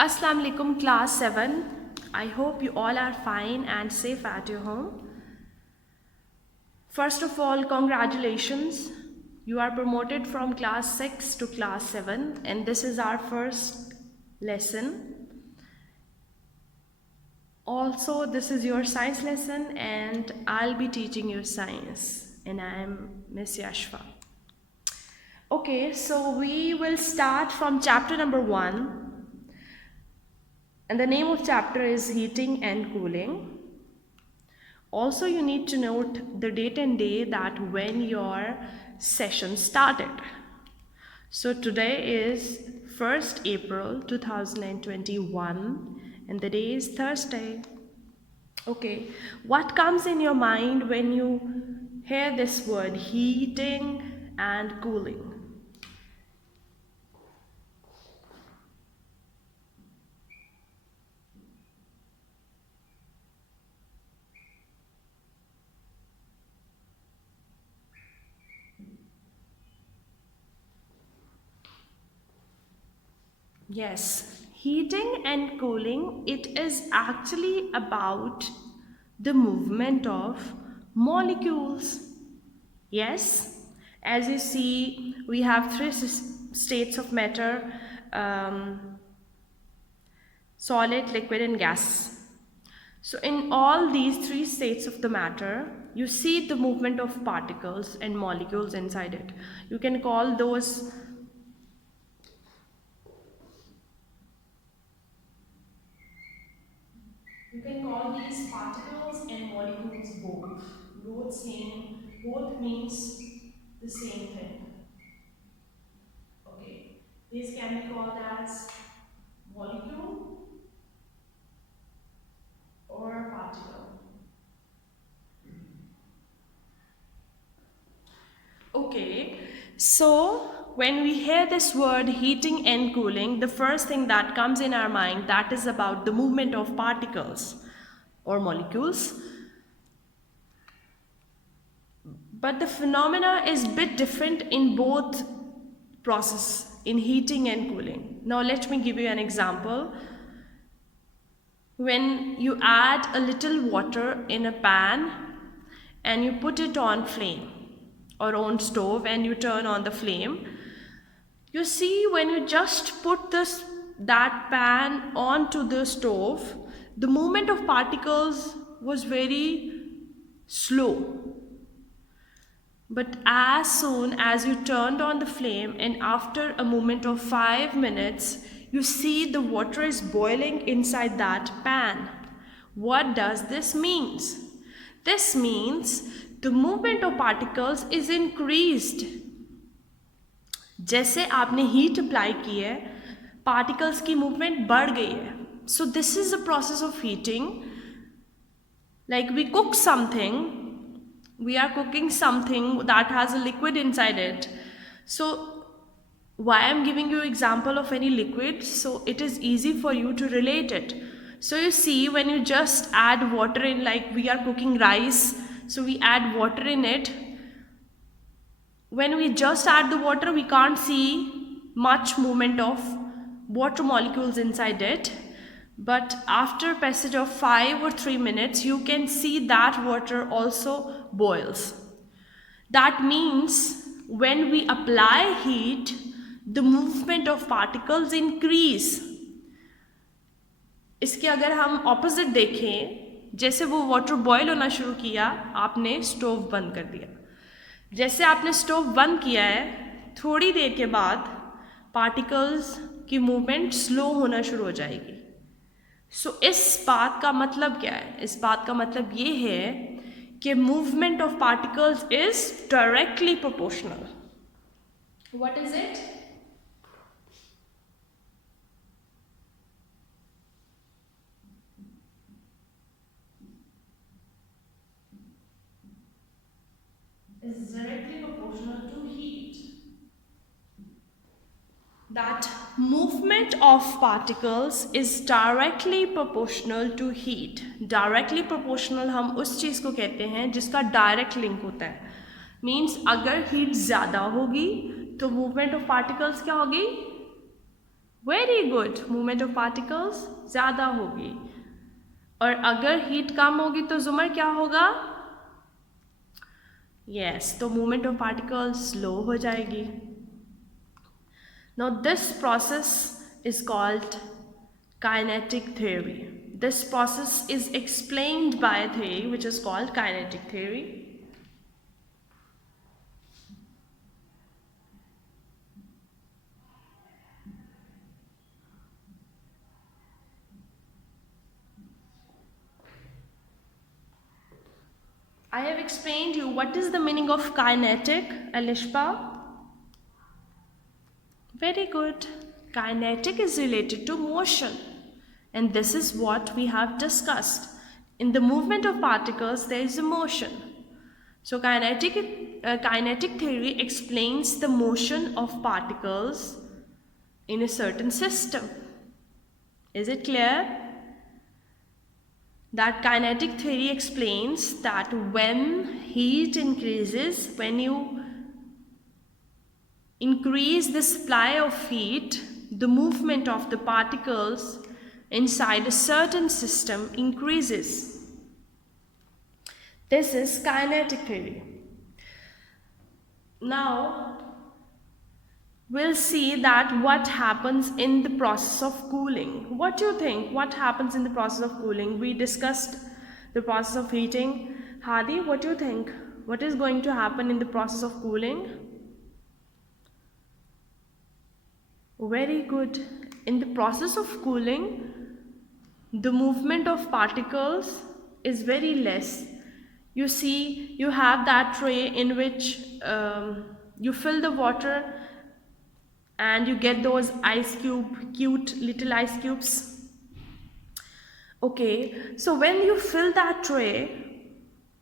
Assalamu alaikum class 7. I hope you all are fine and safe at your home. First of all, congratulations. You are promoted from class 6 to class 7 and this is our first lesson. Also, this is your science lesson and I'll be teaching you science and I am Miss Yashva. Okay, so we will start from chapter number 1. And the name of chapter is heating and cooling. Also, you need to note the date and day that when your session started. So today is 1st April 2021 and the day is Thursday. Okay, what comes in your mind when you hear this word heating and cooling? Yes, heating and cooling, it is actually about the movement of molecules. Yes, as you see, we have three states of matter, solid, liquid and gas. So in all these three states of the matter, you see the movement of particles and molecules inside it. You can call those You can call these particles and molecules both. Both means the same thing. Okay. These can be called as molecule or particle. Okay. So when we hear this word heating and cooling, the first thing that comes in our mind, that is about the movement of particles or molecules. But the phenomena is a bit different in both process, in heating and cooling. Now let me give you an example. When you add a little water in a pan and you put it on flame or on stove and you turn on the flame, you see when you just put that pan onto the stove, the movement of particles was very slow. But as soon as you turned on the flame and after a moment of 5 minutes, you see the water is boiling inside that pan. What does this mean? This means the movement of particles is increased. जैसे आपने heat apply की है, particles की movement बढ़ गई है. So this is a process of heating. Like we cook something, we are cooking something that has a liquid inside it. So why I'm giving you example of any liquid, so it is easy for you to relate it. So you see when you just add water in, like we are cooking rice, so we add water in it. When we just add the water, we can't see much movement of water molecules inside it. But after passage of 5 or 3 minutes, you can see that water also boils. That means when we apply heat, the movement of particles increase. इसके अगर हम opposite देखें, जैसे वो water boil होना शुरू किया, आपने स्टोव बंद कर दिया. जैसे आपने स्टोव बंद किया है, थोड़ी देर के बाद पार्टिकल्स की मूवमेंट स्लो होना शुरू हो जाएगी. सो इस बात का मतलब क्या है? इस बात का मतलब ये है कि movement of particles is directly proportional. What is it? Is directly proportional to heat. That movement of particles is directly proportional to heat. Directly proportional हम उस चीज़ को कहते हैं जिसका डायरेक्ट लिंक होता है. मीन्स अगर हीट ज़्यादा होगी तो मूवमेंट ऑफ पार्टिकल्स क्या होगी? Very good, movement of particles ज़्यादा होगी। और अगर हीट कम होगी तो जुमर क्या होगा? यस, तो मूवमेंट ऑफ पार्टिकल्स स्लो हो जाएगी। Now this process is called kinetic theory. This process is explained by a theory which is called kinetic theory. I have explained you what is the meaning of kinetic, Alishba. Very good. Kinetic is related to motion, and this is what we have discussed. In the movement of particles, there is a motion. So kinetic theory explains the motion of particles in a certain system. Is it clear? That kinetic theory explains that when heat increases, when you increase the supply of heat, the movement of the particles inside a certain system increases. This is kinetic theory. Now, we'll see that what happens in the process of cooling. What do you think? What happens in the process of cooling? We discussed the process of heating. Hadi, what do you think? What is going to happen in the process of cooling? Very good. In the process of cooling, the movement of particles is very less. You see, you have that tray in which you fill the water and you get those cute little ice cubes. Okay, so when you fill that tray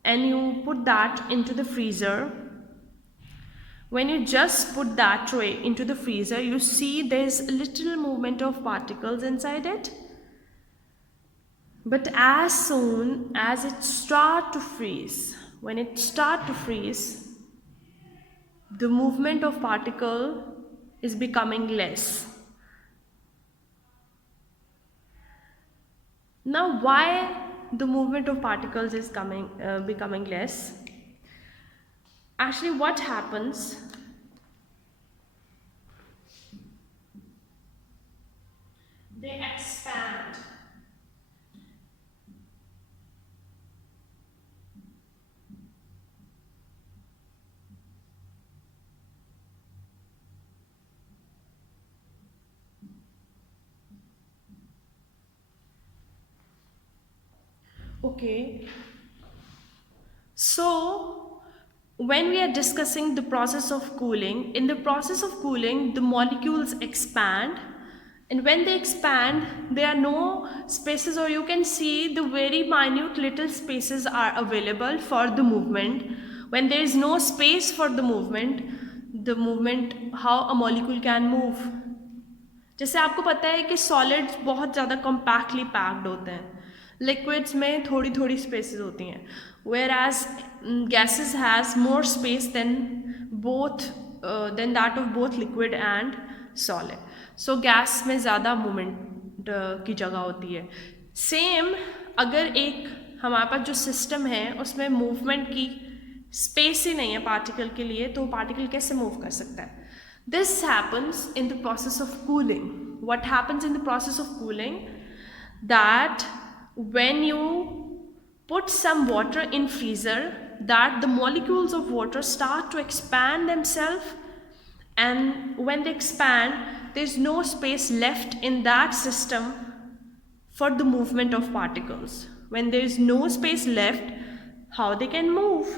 and you put that into the freezer, when you just put that tray into the freezer, you see there's a little movement of particles inside it. But as soon as it starts to freeze, when it starts to freeze, the movement of particle is becoming less. Now, why the movement of particles is becoming less? Actually, what happens? They expand. Okay, so when we are discussing the process of cooling, in the process of cooling, the molecules expand, and when they expand, there are no spaces, or you can see the very minute little spaces are available for the movement. When there is no space for the movement, how a molecule can move? जैसे आपको पता है कि solids बहुत ज़्यादा compactly packed होते हैं, liquids में थोड़ी थोड़ी स्पेसेस होती हैं, whereas gases has more space than that of both liquid and solid. So gas में ज़्यादा मूवमेंट की जगह होती है. सेम अगर एक हमारे पास जो सिस्टम है उसमें मूवमेंट की स्पेस ही नहीं है पार्टिकल के लिए, तो पार्टिकल कैसे मूव कर सकता है? This happens in the process of cooling. What happens in the process of cooling? That when you put some water in freezer, that the molecules of water start to expand themselves, and when they expand, there's no space left in that system for the movement of particles. When there is no space left, how they can move?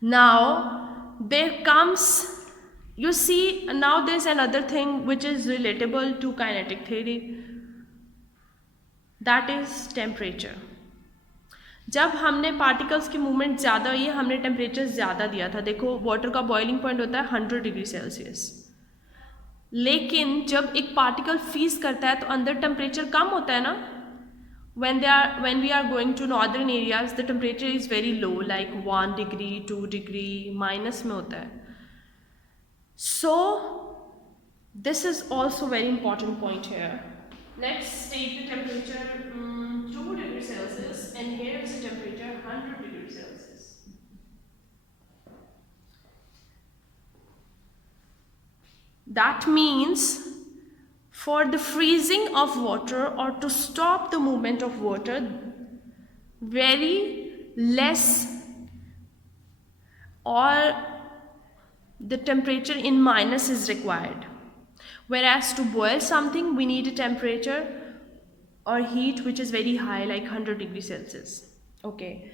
Now there comes, you see, now there's another thing which is relatable to kinetic theory, that is temperature. जब हमने particles की movement ज़्यादा हुई है, हमने temperature ज़्यादा दिया था. देखो, वाटर का बॉइलिंग पॉइंट होता है 100 डिग्री सेल्सियस, लेकिन जब एक पार्टिकल फ्रीज करता है तो अंदर टेम्परेचर कम होता है ना. when we are going to northern areas, the temperature is very low, like 1 degree, 2 degree, minus में होता है. So This is also very important point here. Let's take the temperature 2 degrees Celsius, and here is the temperature 100 degrees Celsius. That means for the freezing of water or to stop the movement of water, very less or the temperature in minus is required. Whereas to boil something, we need a temperature or heat which is very high, like 100 degrees Celsius. Okay.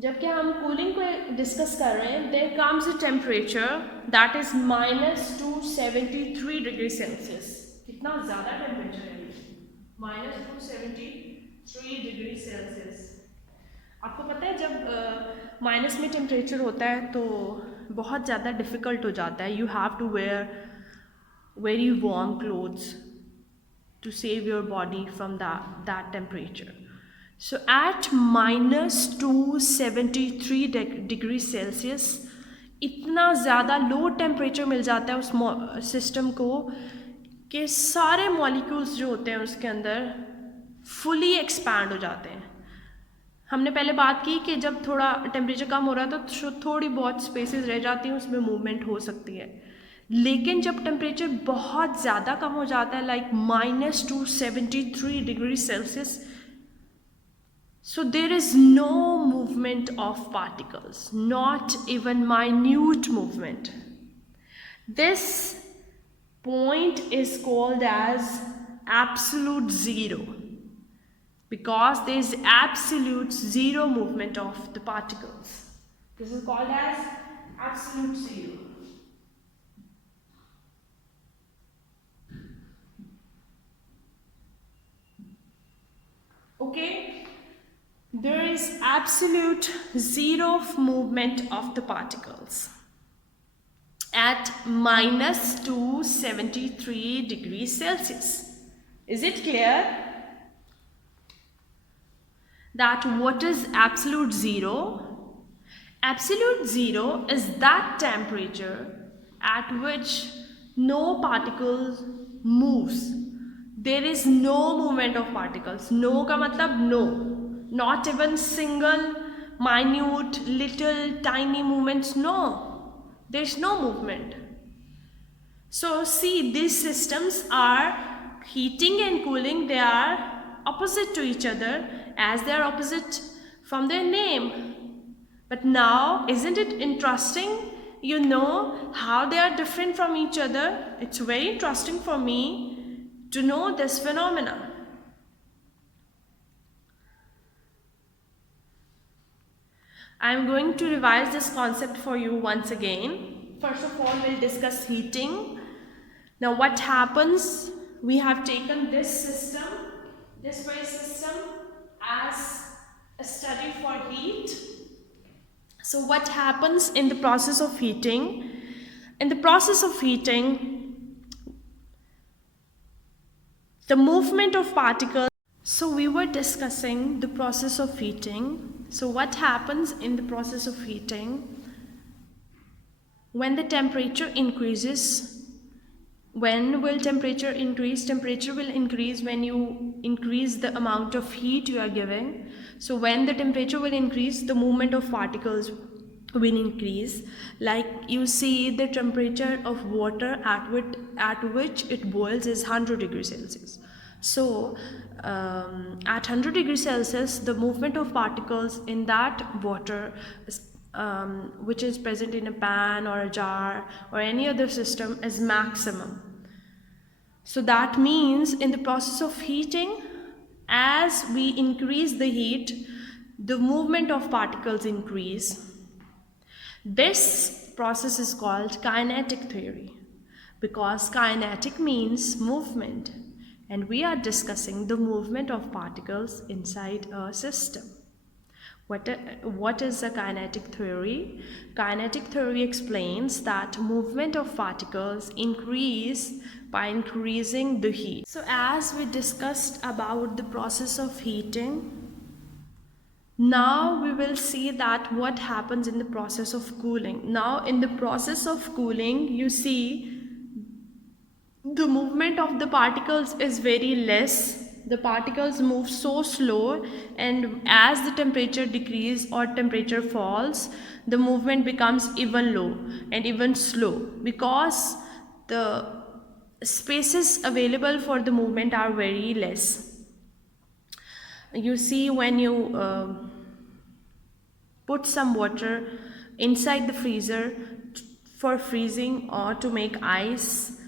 जबकि हम cooling को discuss कर रहे हैं, there comes a temperature that is -273 degree Celsius. कितना ज़्यादा temperature है ये, -273 डिग्री सेल्सियस. आपको पता है जब माइनस में टेम्परेचर होता है तो बहुत ज़्यादा डिफ़िकल्ट हो जाता है. You have to wear very warm clothes to save your body from that temperature. So at -273 degree Celsius इतना ज़्यादा लो टेम्परेचर मिल जाता है उस सिस्टम को कि सारे मॉलिक्यूल्स जो होते हैं उसके अंदर फुली एक्सपैंड हो जाते हैं. हमने पहले बात की कि जब थोड़ा टेम्परेचर कम हो रहा है तो थोड़ी बहुत स्पेसेस रह जाती हैं, उसमें मूवमेंट हो सकती है. लेकिन जब टेम्परेचर बहुत ज़्यादा कम हो जाता है, like -273 degree Celsius, so there is no movement of particles, not even minute movement. This point is called as absolute zero because there is absolute zero movement of the particles. This is called as absolute zero. Okay, there is absolute zero movement of the particles at -273 degrees Celsius. Is it clear that what is absolute zero? Absolute zero is that temperature at which no particle moves. There is no movement of particles. No का मतलब no, not even single minute little tiny movements. No, there is no movement. So see, these systems are heating and cooling. They are opposite to each other as they are opposite from their name. But now, isn't it interesting? You know how they are different from each other. It's very interesting for me to know this phenomena. I am going to revise this concept for you once again. First of all, we'll discuss heating. Now, what happens? We have taken this system, this very system, as a study for heat. So what happens in the process of heating? In the process of heating, the movement of particles. So we were discussing the process of heating. So what happens in the process of heating? When the temperature increases, when will temperature increase? Temperature will increase when you increase the amount of heat you are giving. So when the temperature will increase, the movement of particles will increase. Like you see, the temperature of water at which it boils is 100 degrees Celsius. So at 100 degrees Celsius, the movement of particles in that water which is present in a pan or a jar or any other system is maximum. So that means in the process of heating, as we increase the heat, the movement of particles increase. This process is called kinetic theory, because kinetic means movement, and we are discussing the movement of particles inside a system. What is a kinetic theory? Kinetic theory explains that movement of particles increase by increasing the heat. So as we discussed about the process of heating, now we will see that what happens in the process of cooling. Now in the process of cooling, you see the movement of the particles is very less. The particles move so slow, and as the temperature decreases or temperature falls, the movement becomes even low and even slow, because the spaces available for the movement are very less. You see, when you put some water inside the freezer for freezing or to make ice,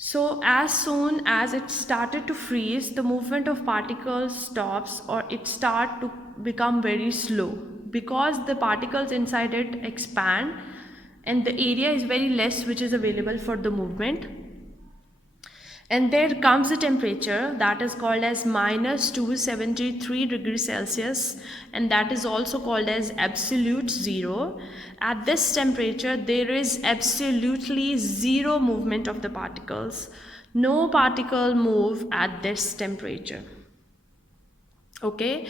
so as soon as it started to freeze, the movement of particles stops or it start to become very slow, because the particles inside it expand and the area is very less which is available for the movement. And there comes the temperature that is called as minus 273 degrees Celsius, and that is also called as absolute zero. At this temperature, there is absolutely zero movement of the particles. No particle move at this temperature. Okay,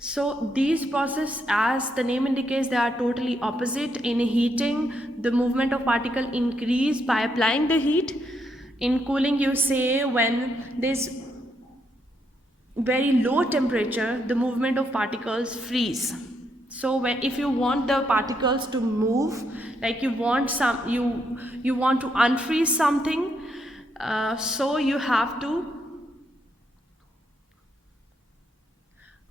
so these processes, as the name indicates, they are totally opposite. In heating, the movement of particle increase by applying the heat. In cooling, you say when there's very low temperature, the movement of particles freeze. So when, if you want the particles to move, like you want you want to unfreeze something, so you have to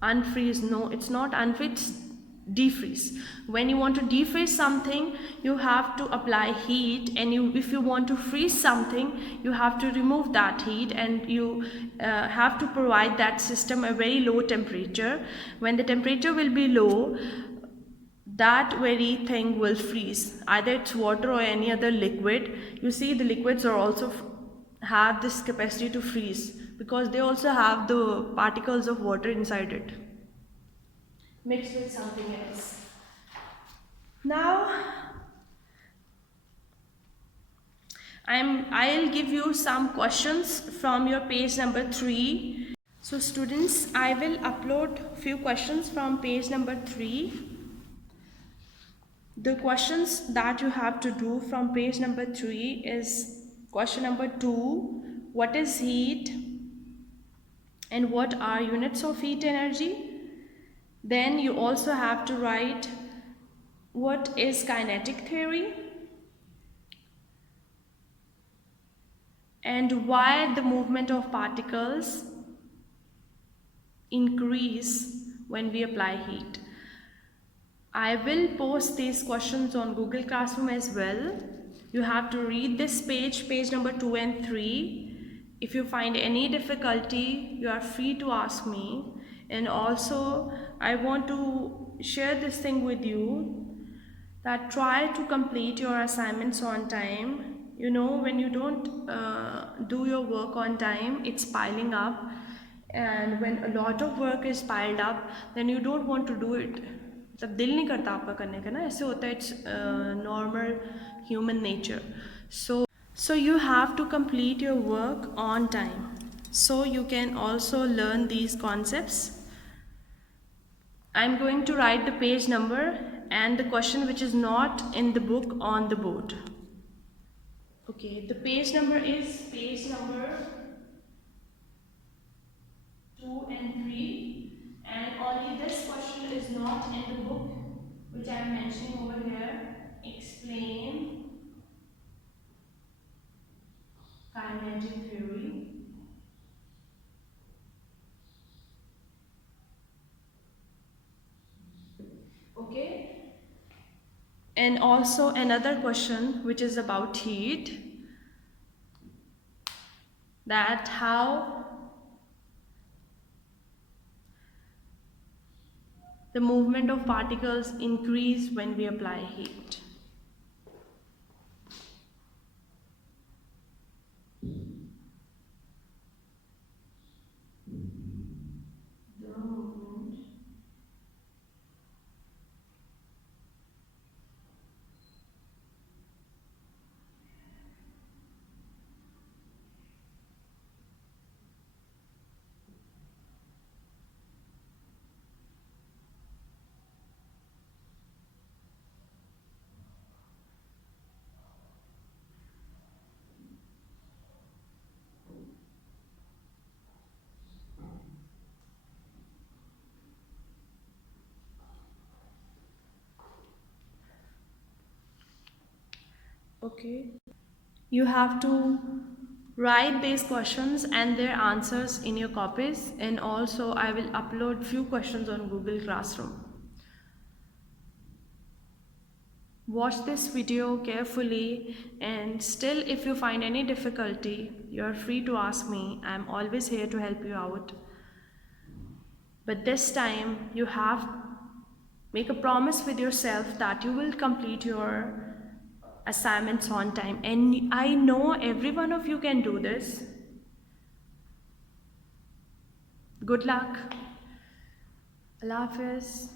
unfreeze. No, it's not unfreeze, it's defreeze. When you want to defreeze something, you have to apply heat, and if you want to freeze something, you have to remove that heat, and you have to provide that system a very low temperature. When the temperature will be low, that very thing will freeze, either it's water or any other liquid. You see, the liquids are also have this capacity to freeze, because they also have the particles of water inside it mixed with something else. Now I'll give you some questions from your page number 3. So students, I will upload few questions from page number 3. The questions that you have to do from page number 3 is question number 2, what is heat and what are units of heat energy? Then you also have to write what is kinetic theory and why the movement of particles increase when we apply heat. I will post these questions on Google Classroom as well. You have to read this page, page number 2 and 3. If you find any difficulty, you are free to ask me. And also, I want to share this thing with you, that try to complete your assignments on time. You know, when you don't do your work on time, it's piling up. And when a lot of work is piled up, then you don't want to do it. मतलब दिल नहीं करता आपका करने का ना, ऐसे होता है. It's normal human nature. So you have to complete your work on time, so you can also learn these concepts. I'm going to write the page number and the question which is not in the book on the board. Okay, the page number is page number 2 and 3, and only this question is not in the book, which I am mentioning over here. Explain kinetic theory. Okay, and also another question which is about heat, that how the movement of particles increase when we apply heat. The movement Okay. You have to write these questions and their answers in your copies, and also I will upload few questions on Google Classroom. Watch this video carefully, and still if you find any difficulty, you're free to ask me. I'm always here to help you out. But this time you have make a promise with yourself that you will complete your assignments on time, and I know every one of you can do this. Good luck. Allah Hafiz.